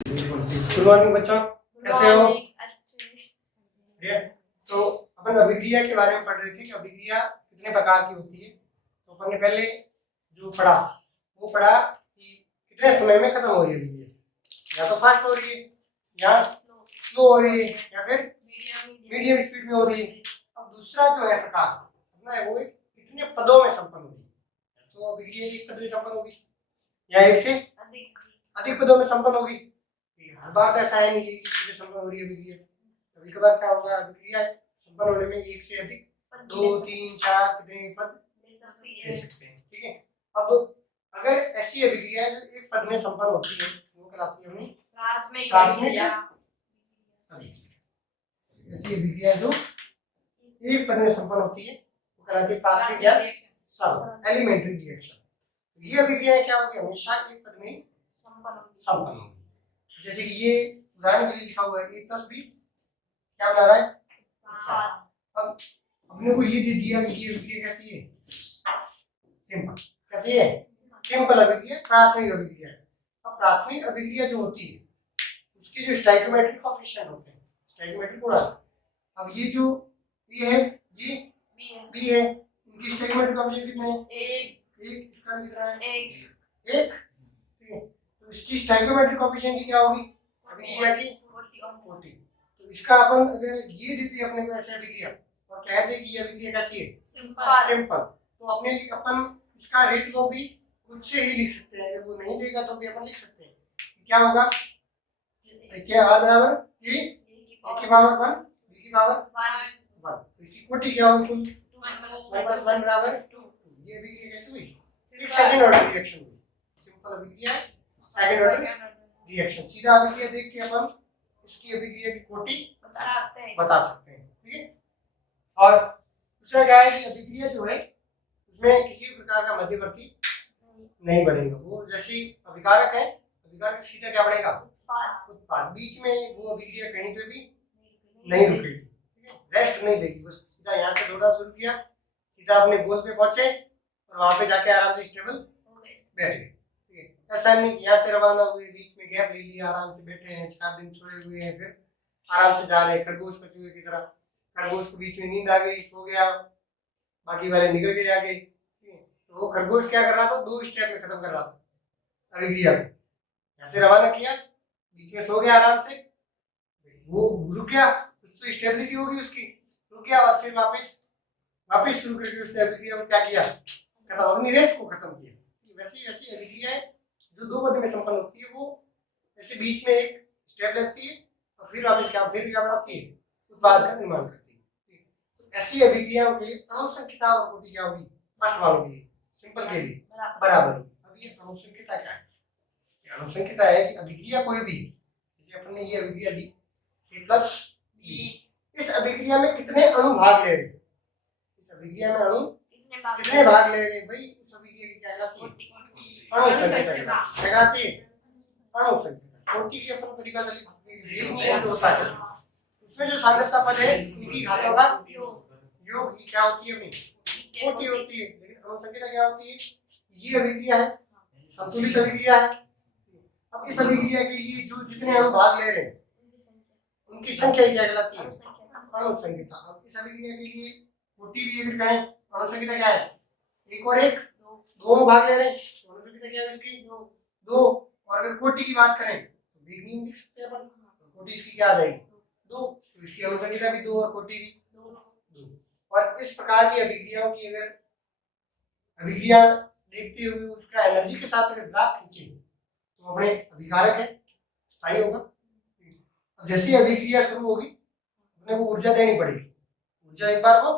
Good morning बच्चों, कैसे हो? बढ़िया। तो अपन अभिक्रिया के बारे में पढ़ रहे थे कि अभिक्रिया कितने प्रकार की होती है। तो अपन ने पहले जो पढ़ा वो पढ़ा कि कितने समय में खत्म हो रही है अभिक्रिया, या तो फास्ट हो रही है या स्लो हो रही है या फिर मीडियम स्पीड में हो रही है। अब दूसरा जो है प्रकार अपना है वो कितने पदों में संपन्न हो रही है। तो अभिक्रिया एक पद में संपन्न होगी या एक से अधिक पदों में संपन्न होगी। हर बार तो ऐसा है नहीं कि एक से संपन्न हो रही है अभिक्रिया। कभी कभार क्या होगा, अभिक्रिया संपन्न होने में एक से अधिक 2, 3, 4 कितने पद ले सकते हैं। ठीक है। अब अगर ऐसी अभिक्रिया है जो एक पद में संपन्न होती है वो कहलाती है अपनी प्राथमिक अभिक्रिया। ऐसी अभिक्रिया जो एक पद में संपन्न होती है वो कहलाती है प्राथमिक या सब एलिमेंट्री रिएक्शन। ये अभिक्रिया क्या होगी, हमेशा एक पद में संपन्न होगी। जैसे कि ये उदाहरण के लिए लिखा हुआ है A+B क्या बना रहा है उत्पाद। अब हमने को ये दे दिया कि ये अभिक्रिया कैसी है, सिंपल। कैसी है, सिंपल अभिक्रिया, प्राथमिक अभिक्रिया। अब प्राथमिक अभिक्रिया जो होती है उसकी जो स्टोइकियोमेट्रिक कोएफिशिएंट होते हैं, स्टोइकियोमेट्रिक गुणांक। अब ये जो ए है ये बी है, इनकी स्टोइकियोमेट्रिक कोएफिशिएंट कितने हैं? एक। इसका कितना है? एक। ठीक है। तो इसकी स्टोइकियोमेट्रिक कोएफिशिएंट क्या होगी अभिक्रिया की? 40। तो इसका अपन अगर ये दे दी अपने को ऐसे अभिक्रिया और कह दे कि ये अभिक्रिया कैसी है, सिंपल, तो अपने लिए अपन इसका रेट को भी खुद से ही लिख सकते हैं। अगर वो नहीं देगा तो भी अपन लिख सकते हैं। क्या होगा, क्या r बराबर a की पावर 1 b की पावर 1। तो इसकी कोटि क्या होगी कुल 1 बराबर 2। ये अभिक्रिया कैसे हुई, एक सेकंड ऑर्डर रिएक्शन हुई, सिंपल अभिक्रिया सेकंड ऑर्डर रिएक्शन। सीधा अभिक्रिया देख के अपन इसकी अभिक्रिया की कोटि बता सकते हैं। ठीक है। और दूसरा क्या है कि अभिक्रिया जो है उसमें किसी प्रकार का मध्यवर्ती नहीं बनेगा। वो जैसी अभिकारक है, अभिकारक सीधा क्या बनेगा, उत्पाद। बीच में वो अभिक्रिया कहीं पे भी नहीं रुकेगी। ठीक है, रेस्ट नहीं देगी, बस सीधा यहाँ से दौड़ना शुरू किया, सीधा अपने गोल पे पहुंचे और वहां पे जाके आराम से स्टेबल बैठ गए। ठीक है, ऐसा नहीं कि यहाँ से रवाना हुए बीच में गैप ले लिया, आराम से बैठे हैं, 4 दिन सोए हुए हैं, फिर आराम से जा रहे हैं खरगोश कछुए की तरह। खरगोश को बीच में नींद आ गई, सो गया, बाकी वाले निकल गए आगे। तो वो खरगोश क्या कर रहा था, 2 स्टेप में खत्म कर रहा था अभिक्रिया को। यहाँ से रवाना किया, बीच में सो गया आराम से, वो रुक गया, कुछ तो स्टेबिलिटी होगी उसकी, रुक गया और फिर वापस शुरू करके उसने अभिक्रिया को क्या किया, खत्म, अपनी रेस को खत्म किया। वैसी वैसी अभिक्रिया है जो 2 पद में संपन्न होती है, वो ऐसे बीच में एक स्टेप लेती है और फिर वापस क्या बनाती है, उत्पाद का निर्माण करती है। तो ऐसी अभिक्रियाओं के लिए अनुसंख्यिता और कोटि क्या होगी, फर्स्ट वालों के लिए, सिंपल के लिए बराबर। अब ये अनुसंख्यिता क्या है, अनुसंख्यिता है कि अभिक्रिया कोई भी, जैसे अपन ने ये अभिक्रिया ली A+B, इस अभिक्रिया में कितने अणु भाग ले रहे हैं, इस अभिक्रिया में अणु कितने भाग ले रहे हैं, भाई उस अभिक्रिया की क्या कहलाती है, अनुसंख्यिता कहलाती है। अनुसंख्यिता कोटि की अपन परिभाषा लिख जो होता है उसमें जो सांद्रता पद है उनकी घातों का योग ही क्या होती है, अपनी कोटि होती है। लेकिन अनुसंख्यिता क्या होती है, ये अभिक्रिया है, संतुलित अभिक्रिया है। अब इस अभिक्रिया के लिए जो जितने अणु भाग ले रहे हैं उनकी संख्या क्या कहलाती है, अनुसंख्यिता। अब इस अभिक्रिया के लिए कोटि भी अगर कहें, अनुसंख्यिता क्या है, 1 और 1, 2 भाग ले रहे हैं, अनुसंख्यिता क्या है इसकी 2। और अगर कोटि की बात करें तो बिगनिंग लिख सकते हैं अपन, कोटि इसकी क्या आ जाएगी 2, तो इसकी अनुसंख्यिता भी 2 और कोटि भी 2। और इस प्रकार की अभिक्रियाओं की अगर अभिक्रिया देखते हुए उसका एनर्जी के साथ अगर ग्राफ खींचे तो अपने अभिकारक है, स्थायी होगा। जैसी अभिक्रिया शुरू होगी अपने को ऊर्जा देनी पड़ेगी, ऊर्जा एक बार को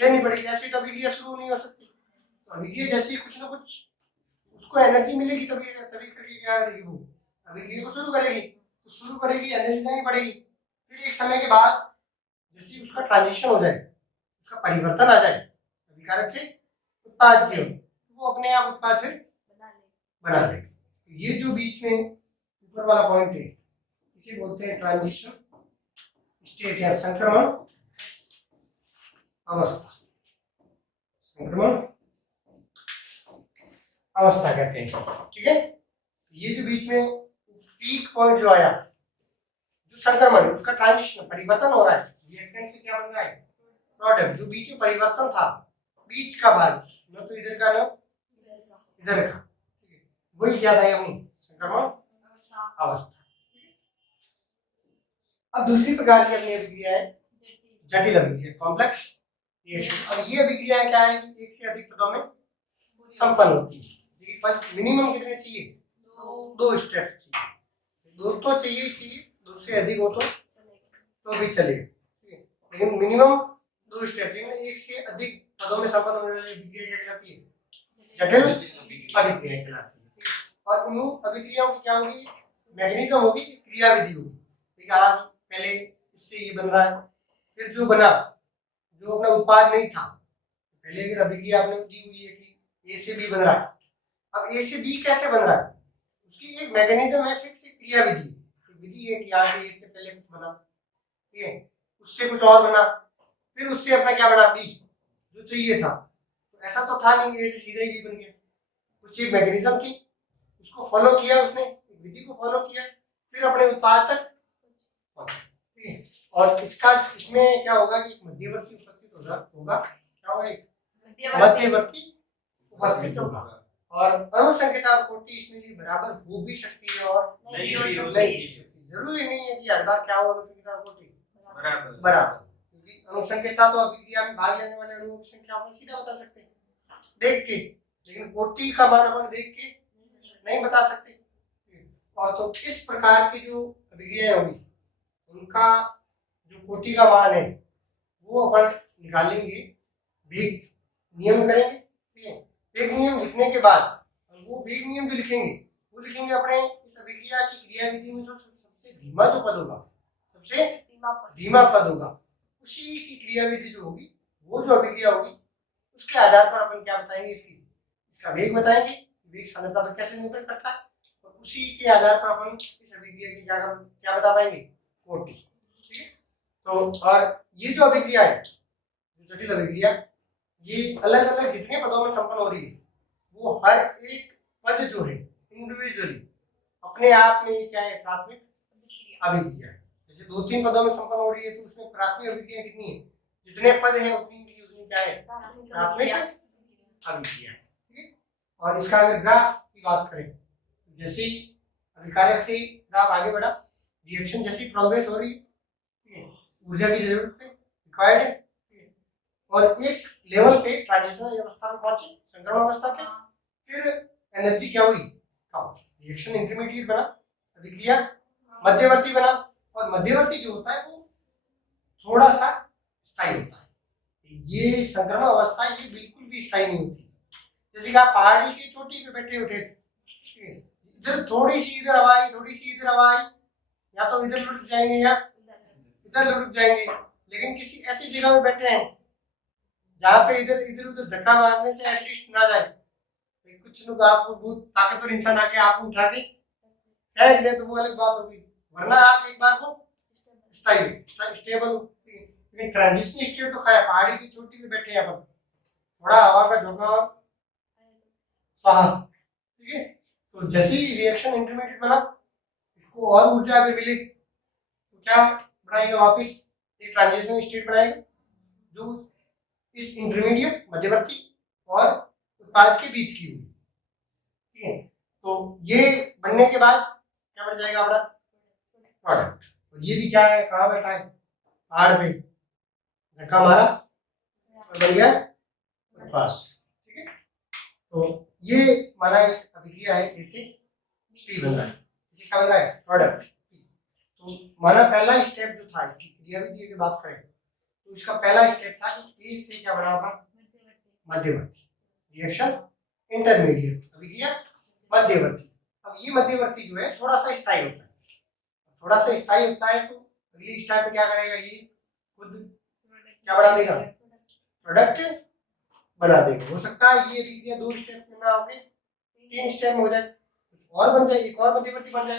देनी पड़ेगी, ऐसी तो अभिक्रिया शुरू नहीं हो सकती। तो अभिक्रिया जैसी कुछ ना कुछ उसको एनर्जी मिलेगी तभी करके क्या करेगी, वो अभिक्रिया को शुरू करेगी। तो शुरू करेगी, एनर्जी देनी पड़ेगी, फिर एक समय के बाद जैसे उसका ट्रांजिशन हो जाए, उसका परिवर्तन आ जाए अभिकारक से उत्पाद की, वो अपने आप उत्पाद फिर बना लेगा। ये जो बीच में ऊपर वाला पॉइंट है इसे बोलते हैं ट्रांजिशन स्टेट या संक्रमण अवस्था, संक्रमण अवस्था कहते हैं। ठीक है, ये जो बीच में पीक पॉइंट जो आया, जो संक्रमण है उसका ट्रांजिशन परिवर्तन हो रहा है, रिएक्टेंट से क्या बन रहा है प्रोडक्ट, जो बीच में परिवर्तन था बीच का भाग, न तो इधर का न इधर का, वही याद है हमें संक्रमण अवस्था। अब दूसरी प्रकार की अपनी अभिक्रिया है जटिल अभिक्रिया, कॉम्प्लेक्स रिएक्शन। अब ये अभिक्रिया क्या है कि एक से अधिक पदों में संपन्न होती है। मिनिमम कितने चाहिए, दो स्टेप्स चाहिए, दो तो चाहिए ही चाहिए, दो से अधिक हो तो भी चलेगा, ठीक है, लेकिन मिनिमम दो स्टेप चाहिए। एक से अधिक पदों में संपन्न होने वाली अभिक्रिया क्या कहलाती है, जटिल अभिक्रिया कहलाती है। और इन अभिक्रियाओं की क्या होगी, मैकेनिज्म होगी, क्रियाविधि होगी, ठीक है। आज पहले इससे ये बन रहा है, फिर जो बना, जो अपना उत्पाद नहीं था, पहले अगर अभिक्रिया आपने दी हुई है कि ए से बी बन रहा है, अब ए से बी कैसे बन रहा है, उसकी एक मैकेनिज्म है, फिक्स एक क्रियाविधि, एक विधि है कि यहाँ पे ए से पहले कुछ बना, ठीक है, उससे कुछ और बना, फिर उससे अपना क्या बना बी, जो चाहिए था। तो ऐसा तो था नहीं ए से सीधा ही बी बन गया, कुछ एक मैकेनिज्म थी, उसको फॉलो किया उसने, एक विधि को फॉलो किया, फिर अपने उत्पाद तक, ठीक है। और इसका इसमें क्या होगा कि एक मध्यवर्ती उपस्थित होगा, क्या होगा, एक मध्यवर्ती उपस्थित होगा, और अनुसंख्यता और कोटि इसमें लिए बराबर हो भी सकती है और नहीं हो सकती। जरूरी नहीं है कि हर बार क्या हो अनुसंख्यता और कोटि बराबर, क्योंकि अनुसंख्यता तो अभिक्रिया में भाग लेने वाले अणुओं की संख्या अपन सीधा बता सकते हैं देख के, लेकिन कोटि का मान अपन देख के नहीं बता सकते। और तो इस प्रकार की जो अभिक्रियाएं होंगी उनका जो कोटि का मान है वो अपन निकालेंगे, वेग नियम करेंगे, ठीक है। वेग नियम लिखने के बाद वो वेग नियम जो लिखेंगे वो लिखेंगे अपने इस अभिक्रिया की क्रियाविधि में जो सबसे धीमा जो पद होगा, सबसे धीमा पद होगा, उसी की क्रियाविधि जो होगी, वो जो अभिक्रिया होगी उसके आधार पर अपन क्या बताएंगे, इसका वेग बताएंगे, वेग सांद्रता पर कैसे निर्भर करता है, और उसी के आधार पर अपन इस अभिक्रिया की क्या बता पाएंगे, कोटि, ठीक है। तो और ये जो अभिक्रिया है, जो जटिल अभिक्रिया, ये अलग अलग जितने पदों में संपन्न हो रही है, वो हर एक पद जो है इंडिविजुअली अपने आप में क्या है, प्राथमिक अभिक्रिया है। जैसे 2-3 पदों में संपन्न हो रही है तो उसमें प्राथमिक अभिक्रिया कितनी है, जितने पद है उतनी क्या है, प्राथमिक अभिक्रिया, ठीक है। और इसका अगर ग्राफ की बात करें, जैसे ही अभिकारक से ग्राफ आगे बढ़ा, रिएक्शन जैसी प्रोग्रेस हो रही है, ऊर्जा की जरूरत है, रिक्वायर्ड है, और एक लेवल पे ट्रांजिशनल अवस्था में पहुंचे, संक्रमण अवस्था पे, फिर एनर्जी क्या हुई, कम, रिएक्शन इंटरमीडिएट बना, अभिक्रिया मध्यवर्ती बना, और मध्यवर्ती जो होता है वो थोड़ा सा स्थायी होता है। ये संक्रमण अवस्था ये बिल्कुल भी स्थायी नहीं होती। जैसे कि आप पहाड़ी की चोटी पे बैठे उठे, इधर थोड़ी सी इधर हवा आई, थोड़ी सी इधर हवा आई, या तो इधर लुढ़क जाएंगे या इधर लुढ़क जाएंगे, लेकिन किसी ऐसी जगह में बैठे हैं जहाँ पे इधर इधर उधर धक्का मारने से एटलीस्ट ना जाए, कुछ लोग आपको बहुत ताकतवर इंसान आके आपको उठा के फेंक दे तो वो अलग बात होगी, वरना आप एक बार को स्टेबल, लेकिन ट्रांजिशन स्टेट तो खाया, पहाड़ी की चोटी पे बैठे हैं अपन, थोड़ा हवा का झोंका और स्वाहा, ठीक है। तो जैसे ही रिएक्शन इंटरमीडिएट बना, इसको और ऊर्जा आगे मिली तो क्या बनाएगा, वापस एक ट्रांजिशन स्टेट बनाएगा जो इस इंटरमीडिएट मध्यवर्ती और उत्पाद के बीच की हुई, ठीक है। तो ये बनने के बाद क्या बन जाएगा अपना प्रोडक्ट, और ये भी क्या है, कहाँ बैठा है, पहाड़ पे, धक्का मारा और बन गया उत्पाद, ठीक है। तो ये हमारा एक अभिक्रिया है, इसे पी बन रहा है, इसे क्या बन रहा है, प्रोडक्ट। तो हमारा पहला स्टेप जो था इसकी क्रियाविधि की बात करें तो इसका पहला स्टेप था कि ए से क्या बना होगा, मध्यवर्ती, रिएक्शन इंटरमीडिएट, अभिक्रिया मध्यवर्ती। अब ये मध्यवर्ती जो है थोड़ा सा स्थायी होता है, थोड़ा सा स्थायी होता है, तो अगली स्टेप में क्या करेगा, ये खुद क्या बना देगा, प्रोडक्ट बना देगा। हो सकता है ये अभिक्रिया 2 स्टेप में ना होके 3 स्टेप में हो जाए, कुछ और बन जाए, एक और मध्यवर्ती बन जाए,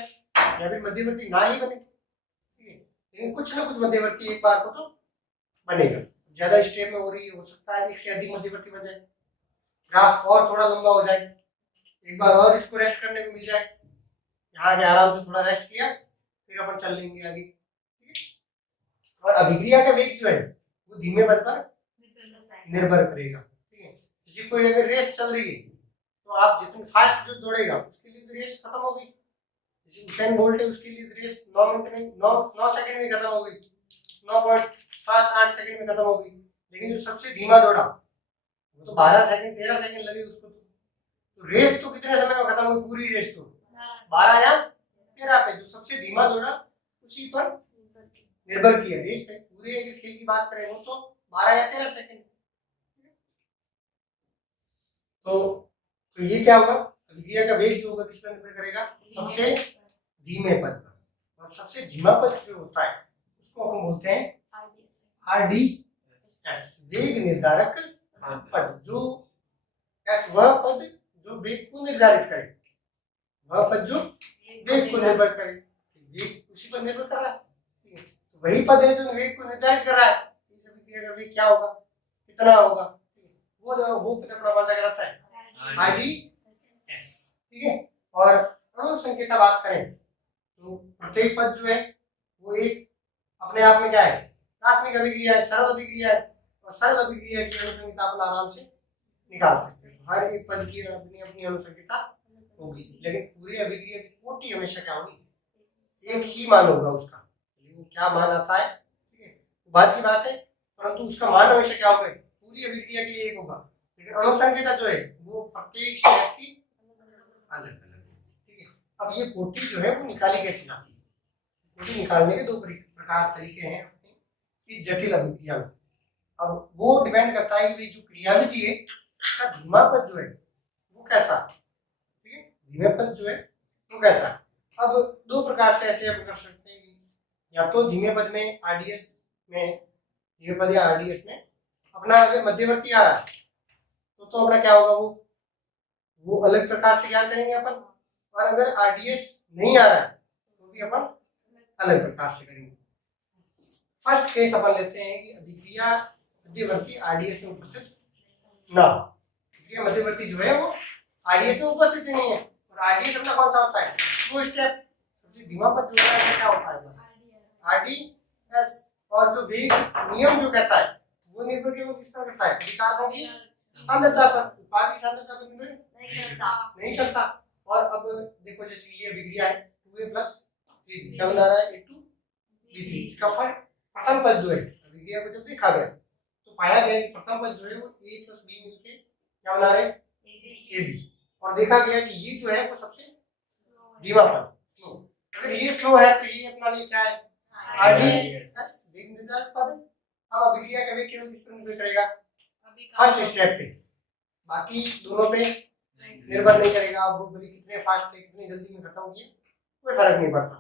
या फिर मध्यवर्ती ना ही बने, ठीक है, लेकिन कुछ ना कुछ मध्यवर्ती एक बार को तो बनेगा। ज्यादा स्टेप में हो रही है, हो सकता है एक से अधिक मध्यवर्ती बन जाए, ग्राफ और थोड़ा लंबा हो जाए, एक बार और इसको रेस्ट करने को मिल जाए, यहाँ के आराम से थोड़ा रेस्ट किया, फिर अपन चल लेंगे आगे, ठीक है। और अभिक्रिया का वेग जो है वो धीमे पद पर निर्भर करेगा, ठीक है। किसी कोई अगर रेस चल रही है तो आप जितने फास्ट जो दौड़ेगा उसके लिए तो रेस खत्म हो गई। जैसे उसेन बोल्ट है, उसके लिए रेस 9 मिनट में 9 सेकंड में खत्म हो गई, 9.58 सेकंड में खत्म हो गई। लेकिन जो सबसे धीमा दौड़ा वो तो 12 सेकंड 13 सेकंड लगे उसको। तो रेस तो कितने समय में खत्म हुई पूरी रेस? तो 12 या 13 पे। जो सबसे धीमा दौड़ा उसी पर निर्भर किया रेस पे। पूरे अगर खेल की बात करें तो 12 या 13 सेकंड। तो ये क्या होगा, अभिक्रिया का वेग जो होगा किस पर निर्भर करेगा? सबसे धीमे पद पर। और सबसे धीमा पद जो होता है उसको हम बोलते हैं RDS, वेग निर्धारक पद। जो एस वह पद जो वेग को निर्धारित करे, वह पद जो वेग को निर्भर करे, वेग उसी पर निर्भर कर रहा है, ठीक है। तो वही पद है जो वेग को निर्धारित कर रहा है। इस अभिक्रिया का वेग क्या होगा, कितना होगा, वो पद अपना कौन सा कहलाता है? RDS, ठीक है। और अणु संख्या बात करें तो प्रत्येक पद जो है वो एक अपने आप में क्या है? प्राथमिक अभिक्रिया है, सरल अभिक्रिया है। और सरल अभिक्रिया की अनुसंख्यता अपन आराम से निकाल सकते हैं। हर एक पद की अपनी अपनी अनुसंख्यता होगी, लेकिन पूरी अभिक्रिया की कोटि हमेशा क्या होगी? एक ही मान होगा उसका। वो क्या मान आता है, ठीक है, बात की बात है, परंतु उसका मान हमेशा क्या होगा? पूरी अभिक्रिया के लिए एक होगा। लेकिन अनुसंख्यता जो है वो प्रत्येक स्टेप की अलग अलग है, ठीक है। अब ये कोटि जो है वो निकाली कैसे जाती है? कोटि निकालने के दो प्रकार तरीके हैं इस जटिल अभिक्रिया में। अब वो डिपेंड करता है कि जो क्रियाविधि है उसका धीमा पद जो है वो कैसा, ठीक है, धीमे पद जो है वो कैसा। अब दो प्रकार से ऐसे हम कर सकते हैं, या तो धीमे पद में RDS में, धीमे पद या RDS में अपना अगर मध्यवर्ती आ रहा है तो अपना क्या होगा, वो अलग प्रकार से ज्ञात करेंगे अपन। और अगर RDS नहीं आ रहा है तो भी अपन अलग प्रकार से करेंगे। फर्स्ट केस अपन लेते हैं कि अभिक्रिया मध्यवर्ती RDS में उपस्थित ना, अभिक्रिया मध्यवर्ती जो है वो RDS में उपस्थित नहीं है। और RDS अपना कौन सा होता है? वो स्टेप सबसे धीमा पद जो होता है क्या होता है? RDS। और जो वेग नियम जो कहता है वो निर्भर किस पर करता है? अभिकारकों की सांद्रता पर, उत्पाद की सांद्रता पर निर्भर नहीं करता। और अब देखो जैसे ये अभिक्रिया है 2A + 3B क्या बना रहा है? A2B3। इसका फल प्रथम पद जो है अभिक्रिया को जब देखा गया तो पाया गया कि प्रथम पद जो है वो A + B मिलके क्या बना रहे? AB। और देखा गया कि ये जो है वो सबसे धीमा पद, स्लो। अगर ये स्लो है तो ये अपना लिए क्या है? RDS, वेग निर्धारक पद। अब अभिक्रिया का वेग केवल किस पर निर्भर करेगा? फर्स्ट स्टेप पे, बाकी दोनों पे निर्भर नहीं करेगा। वो बोली कितने फास्ट है, कितनी जल्दी में खत्म किए, कोई फर्क नहीं पड़ता।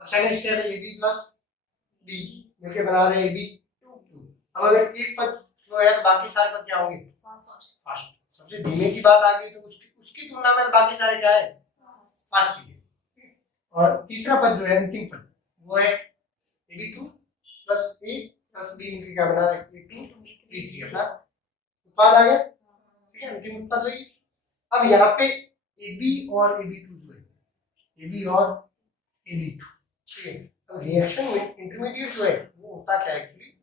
अब सेकंड स्टेप है AB + D मिलके बना रहे AB2। अब अगर एक पद स्लो है तो बाकी सारे पद क्या होंगे? फास्ट। सबसे धीमे की बात आ गई तो उसकी तुलना में बाकी सारे क्या है? फास्ट है। और तीसरा पद जो है अंतिम पद वो है AB2 + A + B मिलके क्या बना रहे? A2B3। अपना उत्पाद आ गया, ठीक है, अंतिम उत्पाद वही। अब यहाँ पे AB और AB2 जो है, AB और AB2, ठीक है। अब रिएक्शन में इंटरमीडिएट जो है वो होता क्या है एक्चुअली?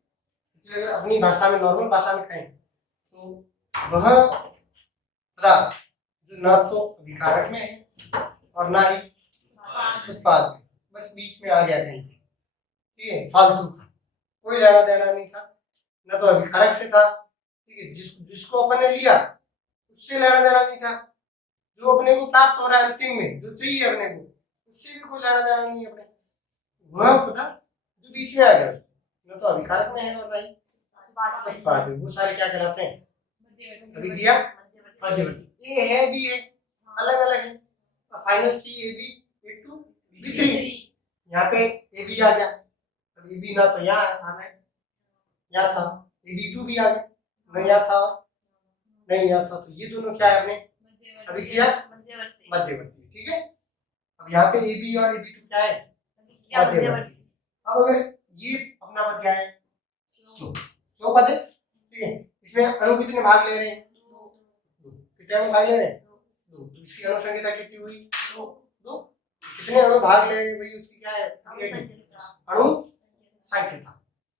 अगर अपनी भाषा में, नॉर्मल भाषा में कहें तो वह पदार्थ जो ना तो अभिकारक में है और ना ही उत्पाद में, बस बीच में आ गया कहीं, ठीक है, फालतू का, कोई लेना देना नहीं था, ना तो अभिकारक से था, ठीक है, जिसको अपन ने लिया उससे लेना देना नहीं था, जो अपने को प्राप्त हो रहा है अंतिम में जो चाहिए अपने को उससे भी कोई लेना देना नहीं है अपने। वह पदार्थ जो बीच में आ गया बस, ना तो अभिकारक में है और ना ही उत्पाद में, वो सारे क्या कहलाते हैं? अभिक्रिया मध्यवर्ती। ए है बी है, अलग अलग है। फाइनल सी AB A2B3, यहाँ पे AB आ गया, अब AB ना तो यहाँ था, यहाँ था, AB2 भी आ गया, न यहाँ था नहीं यहाँ था, तो ये दोनों क्या है अपने? अभिक्रिया मध्यवर्ती, ठीक है। अब यहाँ पे AB और AB2 क्या है? मध्यवर्ती। अब अगर ये अपना पद क्या है? स्लो पद है, ठीक है। इसमें अणु कितने भाग ले रहे हैं? दो। कितने अणु भाग ले रहे हैं? दो। तो इसकी अनुसंख्यता कितनी हुई? दो। कितने अणु भाग ले रहे हैं वही उसकी क्या है अणु संख्या था।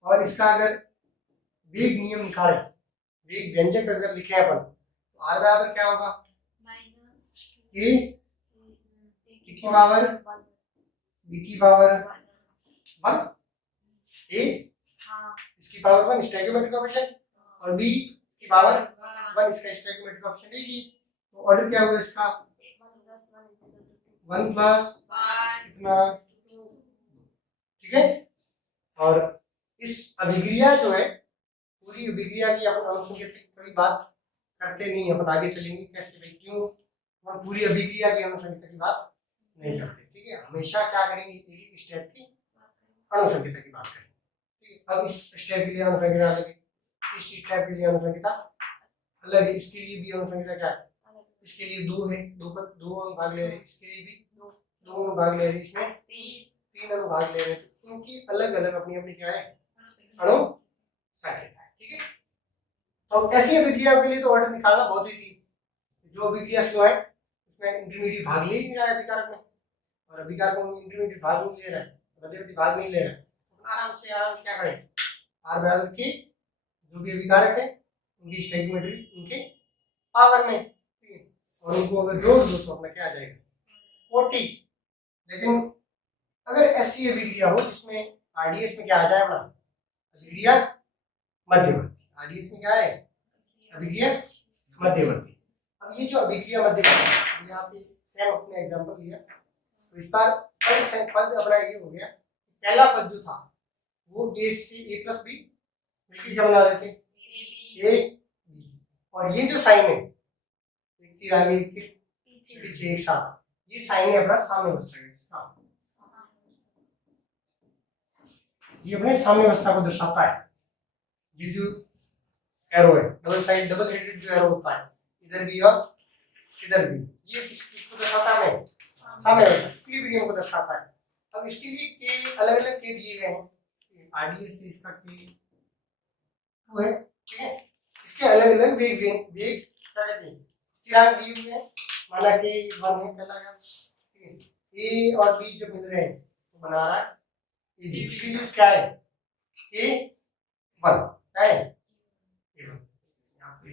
और इसका अगर वेग नियम निकाले, वेग व्यंजक अगर लिखे अपन तो आर बराबर क्या होगा ए की पावर बी की पावर 1 ए इसकी पावर 1 स्टोइकियोमेट्रिक कोएफिशिएंट और बी की पावर 1 इसका स्टोइकियोमेट्रिक कोएफिशिएंट है जी। तो ऑर्डर क्या हुआ इसका 1 प्लस कितना, ठीक है। और इस अभिक्रिया जो है पूरी अभिक्रिया की अपन अनुसंगति कभी बात करते नहीं, अपन आगे चलेंगे कैसे भाई क्यों हम पूरी अभिक्रिया की अनुसंगति की बात नहीं करते, ठीक है। हमेशा क्या करेंगे एक एक स्टेप की अनुसंगति की बात करेंगे, ठीक है। अब इस स्टेप के लिए अनुसंगता अलग है, इस स्टेप के लिए अनुसंगता अलग है, इसके लिए भी अनुसंगता क्या है, इसके लिए 2 है, 2 अनुभाग ले रहे हैं, इसके लिए भी 2 अनुभाग ले रहे हैं, इसमें 3 अनुभाग ले रहे हैं, तो इनकी अलग अलग अपनी अपनी क्या है अणु संख्या है, ठीक है। तो ऐसी अभिक्रियाओं के लिए तो ऑर्डर निकालना बहुत इजी, जो अभिक्रिया स्लो है उसमें इंटरमीडिएट भाग ले ही नहीं रहा है अभिकारक में, और अभिकारक में इंटरमीडिएट भाग नहीं ले रहा है, मध्यवर्ती भाग नहीं ले रहा है, तो आराम से क्या करें आर बराबर के जो भी अभिकारक है उनकी स्टोइकियोमेट्री उनके पावर में, ठीक है। और उनको अगर जोड़ दो तो अपना क्या आ जाएगा 40। लेकिन अगर ऐसी अभिक्रिया हो जिसमें आरडीएस में क्या आ जाए अपना अभिक्रिया मध्यवर्ती, आरडीएस में क्या है अभिक्रिया मध्यवर्ती। अब ये जो अभिक्रिया मध्यवर्ती यहाँ पे सेम अपने एग्जांपल लिया, तो इस बार पद अपना ये हो गया, पहला पद जो था वो a से a प्लस बी मिलकर क्या बना रहे थे a b, और ये जो साइन है एक तीर आगे एक तीर पीछे एक साथ, ये साइन है अपना साम्यावस्था का, इसका ये अपने साम्यावस्था को दर्शाता है। ये जो एरो है डबल साइड डबल हेडेड जो एरो होता है इधर भी और इधर भी, ये किसको दर्शाता है साम्यावस्था इक्विलिब्रियम को दर्शाता है। अब इसके लिए के अलग अलग के दिए गए हैं, आरडीएस से इसका के 2 है, ठीक है। इसके अलग अलग वेग वेग क्या कहते हैं स्थिरांक दिए हुए हैं, माना कि 1 है पहला का, ठीक है। ए और बी जब मिल रहे हैं तो बना रहा है ए बी, इसके लिए क्या है ए 1 क्या है यहाँ पे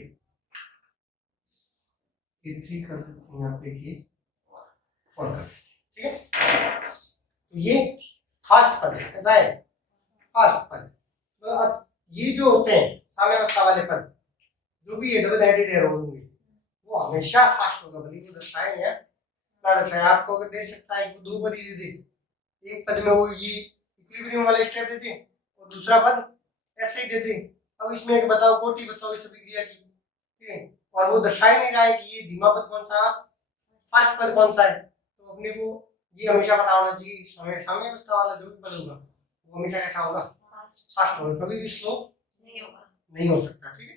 ए 3 कर देते हैं, यहाँ पे के 4 कर देते हैं, ठीक है। तो ये फास्ट पद है, कैसा है फास्ट पद। तो ये जो होते हैं साम्यावस्था वाले पद जो भी डबल हेडेड एरो होंगे वो हमेशा फास्ट होगा, भले वो दर्शाए या ना दर्शाए। आपको अगर दे सकता है दो पद दे दे, एक पद में वो ये इक्विलिब्रियम वाला स्टेप दे दे और दूसरा पद ऐसे ही दे दे, अब इसमें एक बताओ कोटि बताओ इस अभिक्रिया की, ठीक है। और वो दर्शा ही नहीं रहा है कि ये धीमा पद कौन सा फास्ट पद कौन सा है, तो अपने को ये हमेशा पता होना चाहिए साम्यावस्था वाला जो भी पद होगा वो हमेशा कैसा होगा फास्ट होगा, कभी भी स्लो नहीं हो सकता, ठीक है।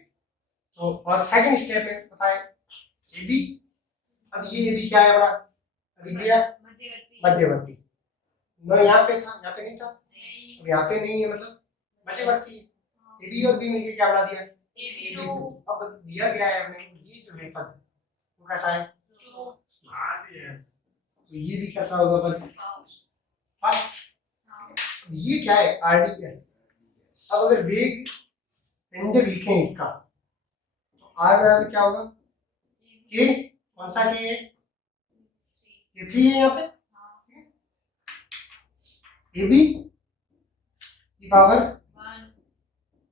तो और सेकंड स्टेप है पता है ए बी, अब ये ए बी क्या है अपना अभिक्रिया मध्यवर्ती, न यहाँ पे था यहाँ पे नहीं था, अब यहाँ पे नहीं है मतलब मध्यवर्ती, ए बी और बी मिलके क्या बना दिया AB2। अब दिया गया है हमें ये जो है पद वो कैसा है तो ये भी कैसा होगा पद फास्ट। ये क्या है आरडीएस। अब अगर वेग व्यंजक लिखें इसका तो आर बराबर क्या होगा के, कौन सा के है के 3 है यहाँ पे, ए बी की पावर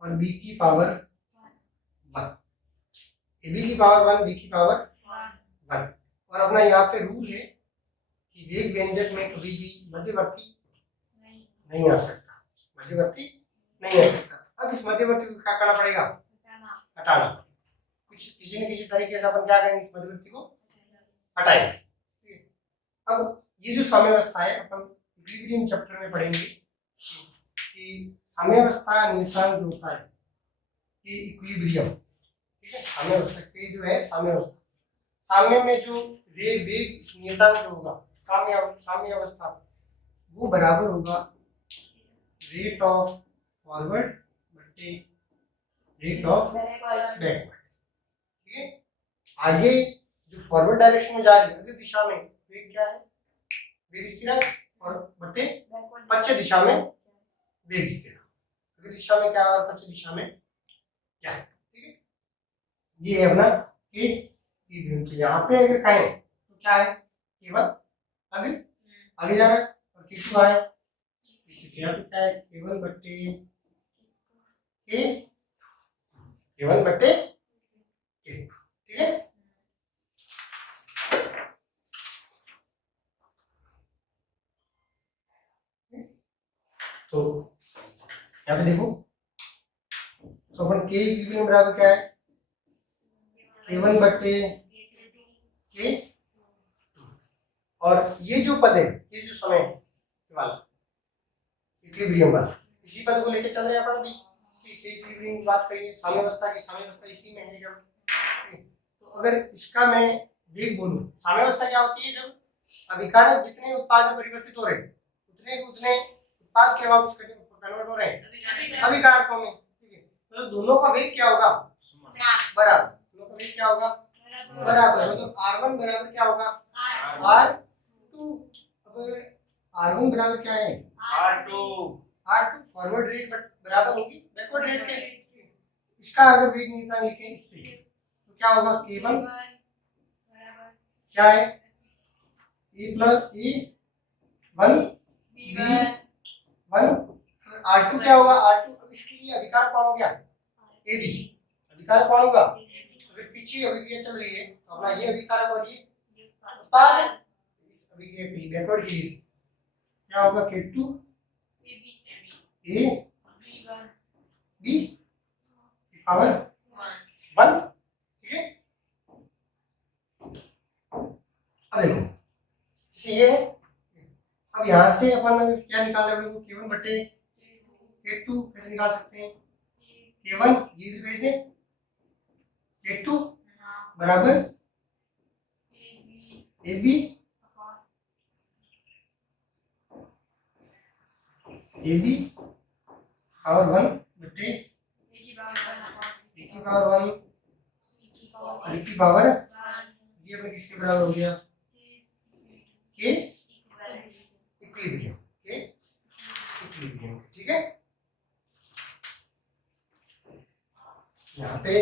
और बी की पावर 1, ए बी की पावर 1 बी की पावर 1। और अपना यहाँ पे रूल है कि वेग व्यंजक में कभी भी मध्यवर्ती नहीं आ सकता, मध्यवर्ती नहीं आ सकता। अब इस मध्यवर्ती को क्या करना पड़ेगा हटाना, कुछ किसी न किसी तरीके से अपन क्या करेंगे इस मध्यवर्ती को हटाएंगे। अब ये जो साम्यावस्था है अपन इक्विलिब्रियम चैप्टर में पढ़ेंगे कि साम्यावस्था नियतांक जो होता है ये इक्विलिब्रियम, ठीक है। साम्यावस्था के जो है साम्यावस्था, साम्य में जो वेग नियतांक जो होगा साम्यावस्था वो बराबर होगा रेट ऑफ फॉरवर्ड बटे रेट ऑफ बैकवर्ड, ठीक है। आगे जो फॉरवर्ड डायरेक्शन में जा रही है अगर दिशा में वेग क्या है वेग स्थिरांक और बटे पश्चिम दिशा में वेग स्थिरांक। अगली दिशा में क्या है और पश्चिम दिशा में क्या है, ठीक है। ये है अपना के इक्विलिब्रियम। तो यहाँ पे अगर कहें तो क्या है, केवल आगे आगे जा रहा है और K2 आया, क्या है केवल बट्टे के केवल बट्टे के, ठीक है। तो यहाँ पे देखो, तो अपन के इक्विलिब्रियम बराबर क्या है, केवल बट्टे के, और ये जो पद है, ये जो समय है वाला इक्विलिब्रियम वाला, इसी पद को लेके चल रहे हैं अपन अभी। इक्विलिब्रियम की बात करिए, साम्यावस्था की, साम्यावस्था इसी में है जब। तो अगर इसका मैं वेग बोलूं, साम्यावस्था क्या होती है, जब अभिकारक जितने उत्पाद में परिवर्तित हो रहे हैं उतने उतने उत्पाद के वापस कन्वर्ट हो रहे हैं अभिकारकों में, ठीक है। तो दोनों का वेग क्या होगा, बराबर। दोनों का वेग क्या होगा, बराबर। मतलब R1 बराबर क्या होगा, R2। अगर R1 बराबर क्या है, R2 फॉरवर्ड रेट बराबर होगी बैकवर्ड रेट के। इसका अगर वेग नियतांक लिखें इससे तो क्या होगा, A1 क्या है, A plus A1 B1। R2 क्या होगा, R2 अब इसके लिए अभिकार कौन हो गया, AB। अभिकार कौन होगा, अगर पीछे अभिक्रिया चल रही है तो अपना ये अभिकारक और ये उत्पाद, इस अभिक्रिया के लिए बैकवर्ड के लिए क्या होगा, K2 A B पावर 1, ठीक है। अब देखो जैसे ये है, अब यहाँ से अपन क्या निकालना है, अपने को K1 बटे K2 कैसे निकाल सकते हैं, K1 ये इधर भेज दें, K2 बराबर AB पावर 1 बटे A की पावर 1 B की पावर, ये अपने किसके बराबर हो गया, के इक्विलिब्रियम, के इक्विलिब्रियम, ठीक है। यहाँ पे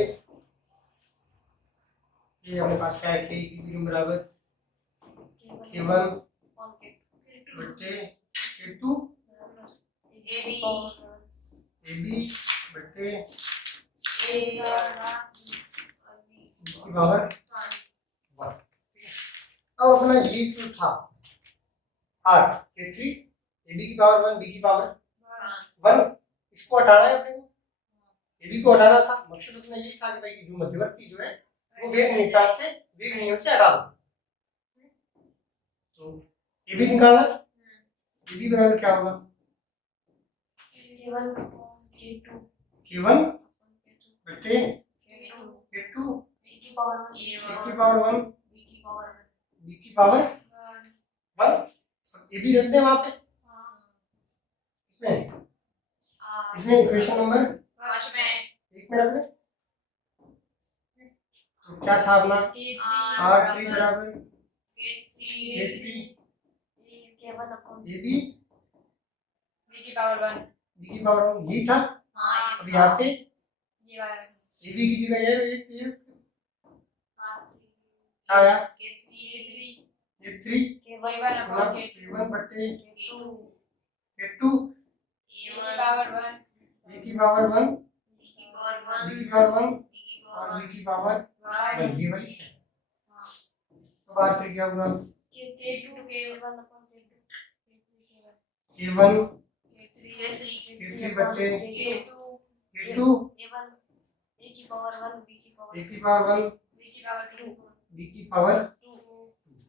ये अपने पास क्या है, के इक्विलिब्रियम बराबर K1 बटे K2 AB बटे की पावर 1। अब अपना ये जो था R K3 AB की पावर 1 B की पावर 1, इसको हटाना है अपने को, AB को हटाना था। मकसद अपना ये था कि भाई जो मध्यवर्ती जो है वो वेग नियतांक से, वेग नियम से हटा दो। तो AB निकालना, AB बराबर क्या होगा, K1 बटे K2 A की पावर 1 B की पावर 1। AB रख दें वहां पे, इसमें इक्वेशन नंबर 1 में रख दें। तो क्या था अपना, R3 बराबर K3 AB B की पावर 1 यही था। अब यहाँ पे AB की जगह ये क्या आया, K3 K1 बटे K2 A की पावर 1 B की पावर 1 और B की पावर 1, ये वाली से। तो बात फिर क्या होगा, K1 K3 बटे K2 A की पावर 1 B की पावर 2।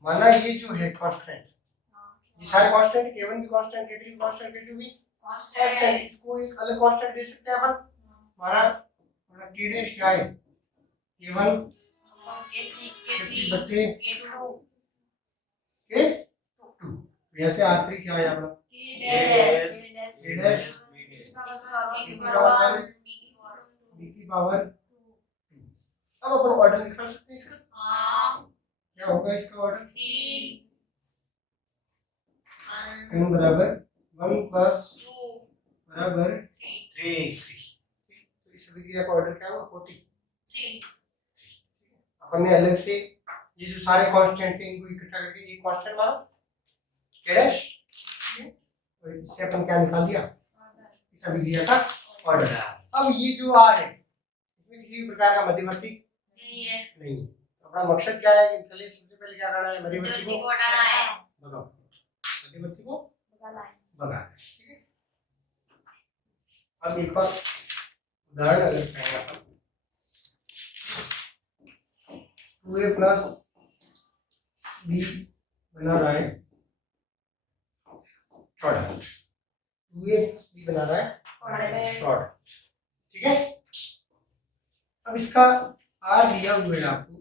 माना ये जो है कांस्टेंट, ये सारे कांस्टेंट, K1 भी कांस्टेंट, K3 भी कांस्टेंट, K2 भी कांस्टेंट, इसको एक अलग कांस्टेंट दे सकते हैं अपन। हमारा K डैश क्या है, K1 K3 बटे K2। वैसे R3 क्या है अपना, K डैश B की पावर 2। अब अपन ऑर्डर निकाल सकते हैं इसका, क्या होगा इसका ऑर्डर, प्लस 2 बराबर 3 तो इस अभिक्रिया का ऑर्डर क्या होगा 3 अपन ने अलग से ये जो सारे कांस्टेंट थे इनको इकट्ठा करके एक कांस्टेंट माना k डैश और इससे अपन क्या निकाल दिया इस अभिक्रिया का ऑर्डर। अब ये जो r है इसमें किसी भी प्रकार का मध्यवर्ती नहीं है नहीं है। तो अपना मकसद क्या है कि पहले सबसे पहले क्या करना है मध्यवर्ती को हटाना है भगाओ मध्यवर्ती को भगाना है ठीक है। अब एक और उदाहरण अगर कहें अपन 2a प्लस b बना रहा है प्रोडक्ट 2a प्लस b बना रहा है प्रोडक्ट ठीक है। अब इसका r दिया हुआ है आपको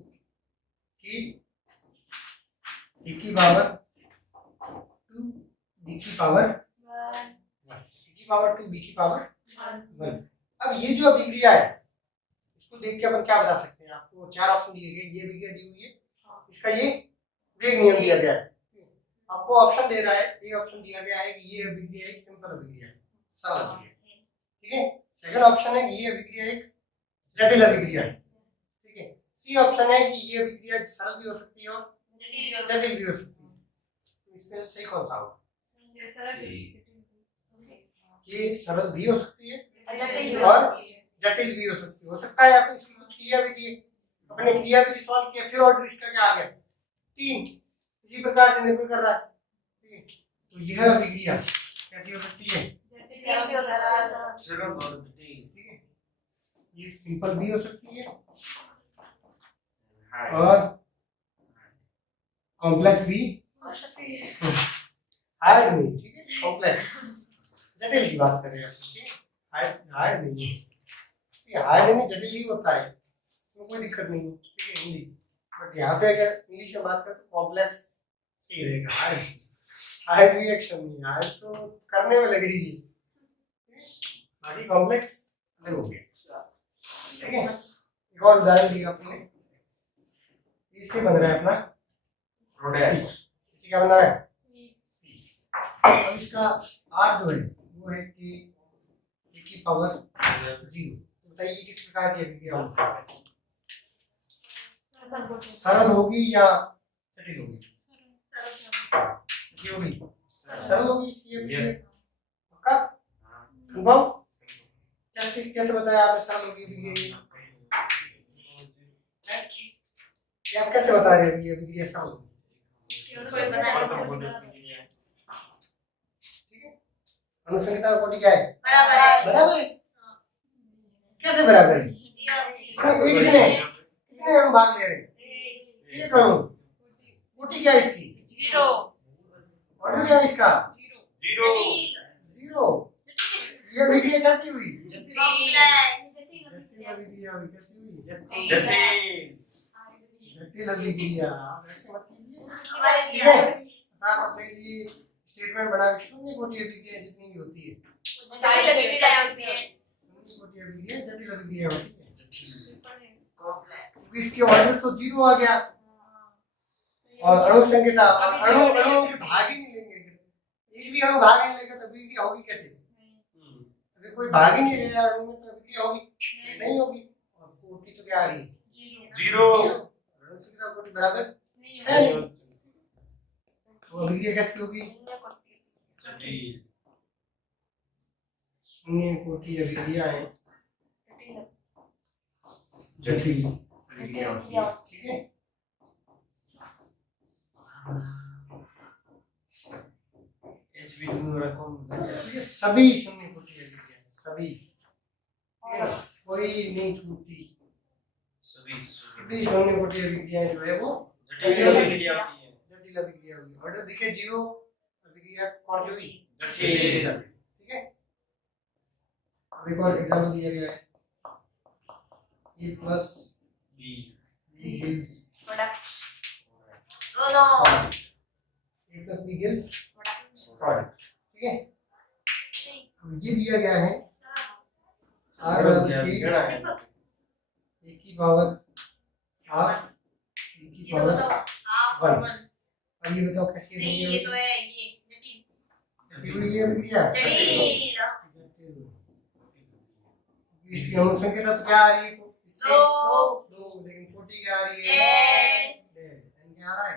कि a की पावर 2 b की पावर 1 a की पावर 2 b की पावर 1। अब ये जो अभिक्रिया है इसको देख के अपन क्या बता सकते हैं आपको चार ऑप्शन दिए गए ये अभिक्रिया दी हुई है इसका ये वेग नियम दिया गया है आपको ऑप्शन दे रहा है ए ऑप्शन दिया गया है कि ये अभिक्रिया एक सिंपल अभिक्रिया है सरल अभिक्रिया ठीक है। सेकंड ऑप्शन है कि ये अभिक्रिया एक जटिल अभिक्रिया है ठीक है। सी ऑप्शन है कि ये अभिक्रिया सरल भी हो सकती है और जटिल भी हो सकती है। तो इसमें सही कौन सा होगा ये सरल भी हो सकती है और जटिल भी हो सकती है। हो सकता है आपने इसकी कुछ क्रिया विधि अपने क्रिया विधि सॉल्व किया फिर ऑर्डर इसका क्या आ गया 3 इसी प्रकार से निर्भर कर रहा है ठीक है। तो यह अभिक्रिया कैसी हो सकती है ठीक है। ये सिंपल भी हो सकती है और कॉम्प्लेक्स भी हार्ड नहीं ठीक है कॉम्प्लेक्स जटिल की बात कर रहे हैं ठीक है। हार्ड नहीं है ये हार्ड नहीं जटिल ही होता है इसमें कोई दिक्कत नहीं है ठीक है हिंदी बट यहाँ पे अगर इंग्लिश में बात करें तो कॉम्प्लेक्स सही रहेगा। हार्ड रिएक्शन नहीं हार्ड तो करने में लग रही है बाकी कॉम्प्लेक्स अलग हो गया ठीक है। एक और उदाहरण दिया आपने इससे बन रहा है अपना प्रोडक्ट इसी क्या बना रहा है अब इसका r जो है वो है कि a की पावर 0 बताइए किस प्रकार की अभिक्रिया होगी सरल होगी या जटिल होगी ये होगी सरल होगी इसलिए पक्का कंफर्म कैसे कैसे बताया आपने सरल होगी अभिक्रिया ये आप कैसे बता रहे हो ये अभिक्रिया सरल होगी ठीक है। अनुसंगीता कोटि क्या है बराबर है कैसे बराबर है इसमें एक कितने अणु भाग ले रहे हैं एक अणु कोटि क्या है इसकी 0 ऑर्डर क्या है इसका 0 ये अभिक्रिया कैसी हुई कॉम्प्लेक्स अभिक्रिया हुई कैसी हुई जटिल जटिल अभिक्रिया आप ऐसे मत कीजिए ठीक है। आप अपने लिए स्टेटमेंट बना के शून्य कोटि अभिक्रिया जितनी भी होती है सारी जटिल होती है शून्य कोटि अभिक्रिया जटिल अभिक्रिया होती है क्योंकि इसके ऑर्डर तो 0 आ गया और अणु संख्या अणु अणुओं के भाग ही नहीं लेंगे एक भी अणु भाग नहीं लेगा तो अभिक्रिया होगी कैसे अगर कोई भाग ही नहीं ले रहा अणु में तो अभिक्रिया होगी नहीं होगी और कोटि तो क्या आ रही है 0 अणु संख्या कोटि बराबर है तो अभिक्रिया कैसी होगी शून्य कोटि अभिक्रिया है जटिल अभिक्रिया होती है ठीक है। ये सभी शून्य कोटि अभिक्रिया सभी कोई नहीं छूटती सभी शून्य कोटि अभिक्रिया जो है वो जटिल अभिक्रिया होगी। ऑर्डर दिखे 0 अभिक्रिया कौन सी होगी जटिल ठीक है। अब एक और एग्जांपल दिया गया है a plus b gives दोनों a plus b gives product ठीक है। अब ये दिया गया है r के a की पावर हाफ b की पावर 1 अब ये बताओ कैसी नहीं ये तो है ये जटिल कैसी हुई ये अभिक्रिया? जटिल। इसकी अनुसंख्या तो क्या आ रही है इससे? 2 2, लेकिन छोटी क्या आ रही है? डेढ़। n क्या आ रहा है?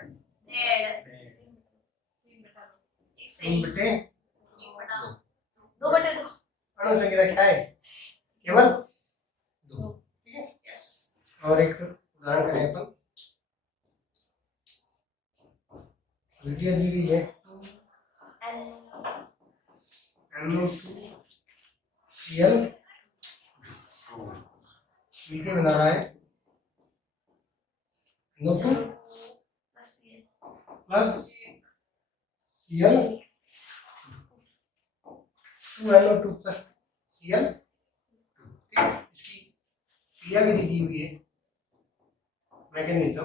डेढ़। 3/2। 2/2। अनुसंख्या क्या है? केवल 2। ठीक है। यस। और एक उदाहरण करें अपन। विक्रिया दी गई है NO2Cl मिलके बना रहा है NO2 plus Cl 2NO2 plus Cl। ठीक है। इसकी क्रिया विधि दी हुई है, मैकेनिज्म।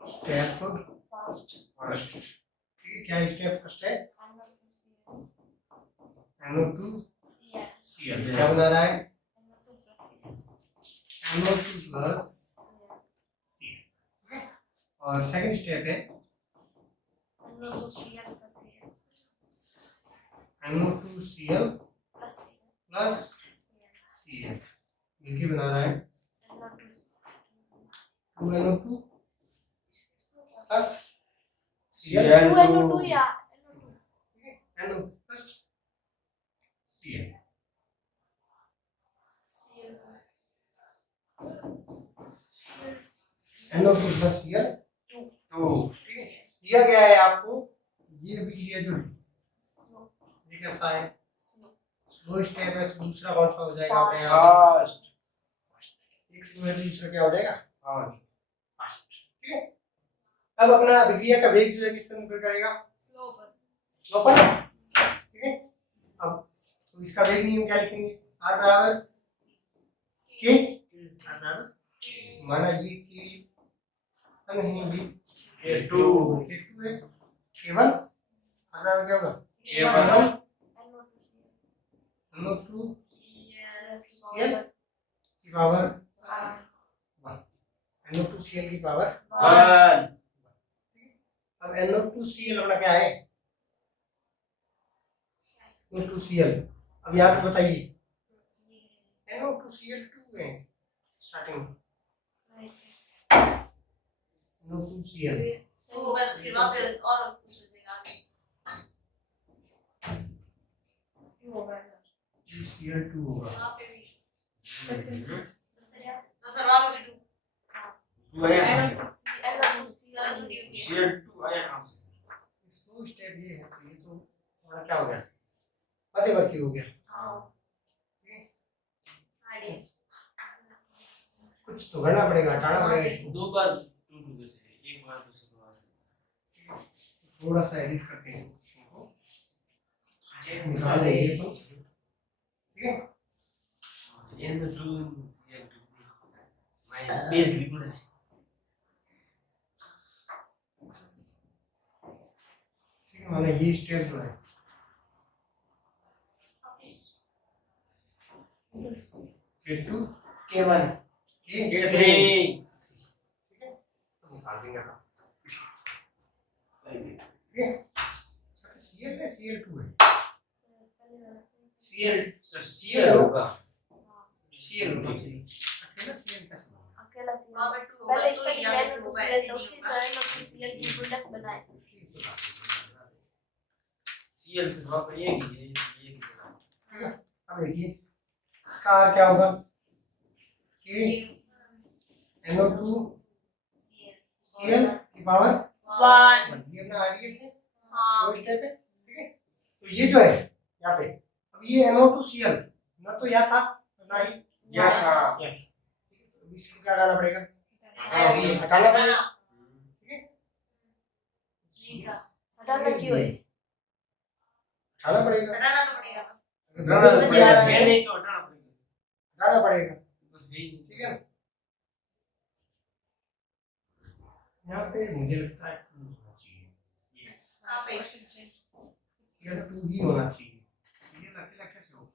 Step first. ठीक है, क्या स्टेप फर्स्ट है? NO2Cl क्या बना रहा है? NO2 plus Cl। और सेकंड स्टेप है NO2Cl प्लस Cl मिलके बना रहा है 2NO2 plus Cl। NO plus Cl। NO2 plus Cl 2। ठीक है, दिया गया है आपको ये अभिक्रिया जो है, ये कैसा है? स्लो स्टेप है, तो दूसरा कौन सा हो जाएगा? फास्ट। एक स्लो है तो दूसरा क्या हो जाएगा? फास्ट। ठीक है। अब अपना अभिक्रिया का वेग जो है किस पर निर्भर करेगा? स्लो पर। ठीक है। अब तो इसका वेग नियम क्या लिखेंगे? R बराबर K। R बराबर माना ये K नहीं, ये K2 है। K1 R बराबर क्या होगा? K1 NO2Cl की पावर 1। NO2Cl की पावर 1। अब NO2Cl अपना क्या है? NO2Cl। अब यहाँ पे बताइए, NO2Cl 2 है स्टार्टिंग। NO2Cl होगा तो फिर वहाँ पे और कुछ हो जाएगा आगे। Cl2 होगा। वहाँ पे भी। तो सर वहाँ पे भी 2। स्लो स्टेप ये है, तो ये तो हमारा क्या हो गया? मध्यवर्ती हो गया। ठीक है। कुछ तो करना पड़ेगा, हटाना पड़ेगा इसको। 2 बार 2 2 से एक बार दूसरी बार से। थोड़ा सा एडिट करके इसको निकाल देंगे तो। ठीक है। ये तो 2 CL 2 मैं पेज लिख रहा है। ठीक है, माने ये स्टेप जो है K2 K1 K3। K3 ठीक है, तो निकाल देंगे अपन। ठीक है। Cl है, Cl2 है। CL सर CL होगा CL होना चाहिए। अकेला Cl कैसे होगा? वहाँ पे 2 होगा तो यहाँ पे 2 होगा, ऐसे नहीं होगा। CL से ड्रॉ करिए ये बना। ठीक है। अब देखिए इसका R क्या होगा? K NO2 Cl की पावर 1। ये अपना RDS है, स्लो स्टेप है। ठीक है। तो ये जो है यहाँ पे, अब ये NO2Cl ना तो यहाँ था ना ही यहाँ था। ठीक है, तो इसको क्या करना पड़ेगा? हटाना पड़ेगा। ठीक है। हटाना क्यों है? हटाना पड़ेगा। हटाना तो पड़ेगा। हटाना पड़ेगा। नहीं तो हटाना पड़ेगा। हटाना पड़ेगा। बस यही ठीक है। यहाँ पे मुझे लगता है 2 होना चाहिए। ये यहाँ पे Cl2 ही होना चाहिए। Cl अकेला कैसे होगा?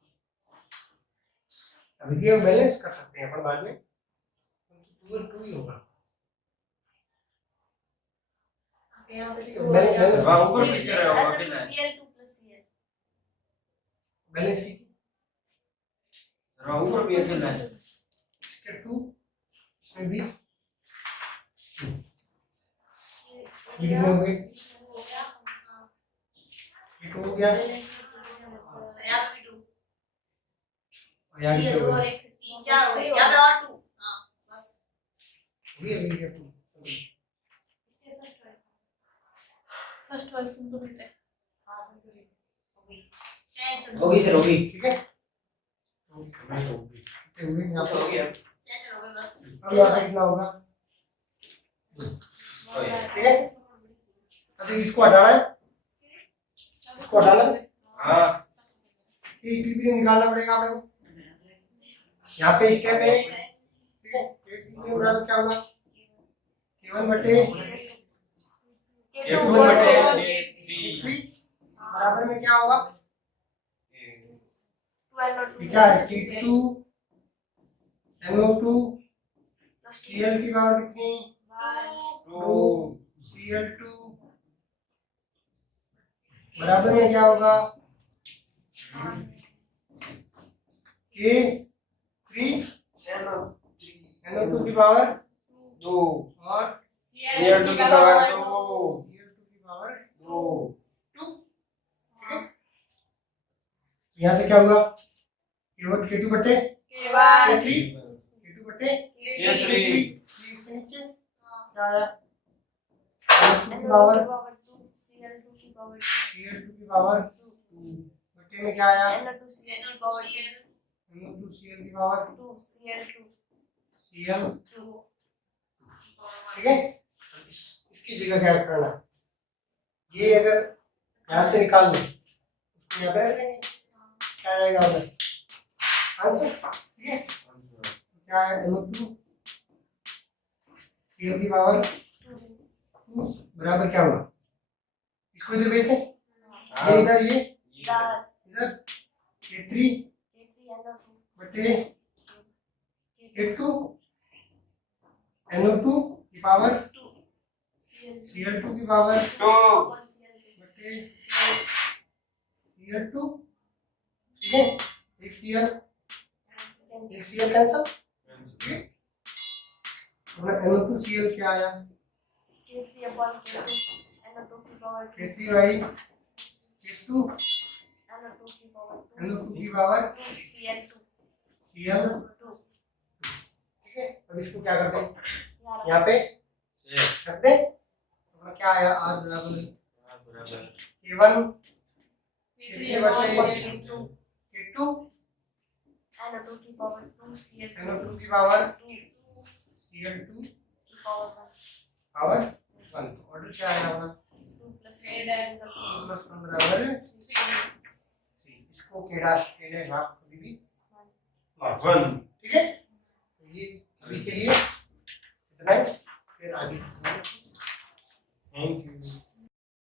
अभी ये बैलेंस कर सकते हैं अपन बाद में, तो 2 ही होगा। वहाँ ऊपर पीछे रहा हुआ अकेला है। Cl2 plus Cl बैलेंस कीजिए। सर वहाँ ऊपर भी अकेला है। इसके 2 इसमें भी ये कितने हो गए? ये 2 हो गया और यहाँ कितने हो गए? ये अभी ये 2 फर्स्ट वाले संतुलित है। होगी सर होगी। ठीक है मैं तो भी। कितने हुए यहाँ हो पर? गया। अब यहाँ पे कितना होगा? ठीक है अब इसको हटाना है, इसको हटाना है, हाँ ये इक्विलिब्रियम निकालना पड़ेगा आपको। यहाँ पे स्टेप है, ठीक है, इक्विलिब्रियम बराबर क्या होगा? K1 बटे K2 बटे K3 बराबर में क्या होगा? 12 ये क्या है? K2 NO2 Cl की पावर कितनी? 2 Cl2 बराबर में क्या होगा? K3 NO2 की पावर 2 और Cl2 की पावर 2 Cl2 की पावर 2 ठीक है। यहाँ से क्या होगा? K2 बटे K3 K2 बटे K3 इसके नीचे क्या आया? Cl2 की पावर Cl2 की पावर Cl2 की पावर 2 बटे में क्या आया? NO2 Cl की पावर NO2 Cl की पावर 2 Cl2 Cl ठीक है। इसकी जगह क्या करना है? ये अगर यहाँ से निकाल लें उसको यहाँ पे रख देंगे, क्या आ जाएगा उधर? आंसर ठीक है। क्या है? NO2 Cl की पावर 2 बराबर क्या होगा? इसको इधर भेज दें, ये इधर, ये इधर K3 बटे K2 NO2 की पावर Cl2 की पावर 2 बटे Cl2 ठीक है। एक Cl कैंसल, ठीक है। अपना NO2 Cl क्या आया? K3 upon K2 NO2 की power 2 K3 by K2 NO2 की पावर 2 NO2 की पावर Cl2 Cl2 ठीक है। अब इसको क्या करते हैं? यहाँ यहाँ पे से रख दें। अपना क्या आया? R बराबर बराबर K1 K3 बटे K2 K2 NO2 की पावर 2 Cl2 NO2 की पावर 2 Cl2 की पावर 1 पावर 1। तो ऑर्डर क्या आया अपना? 2 plus 1 2 प्लस 1 बराबर 3। इसको K डैश आप कभी भी 1 ठीक है। तो ये अभी के लिए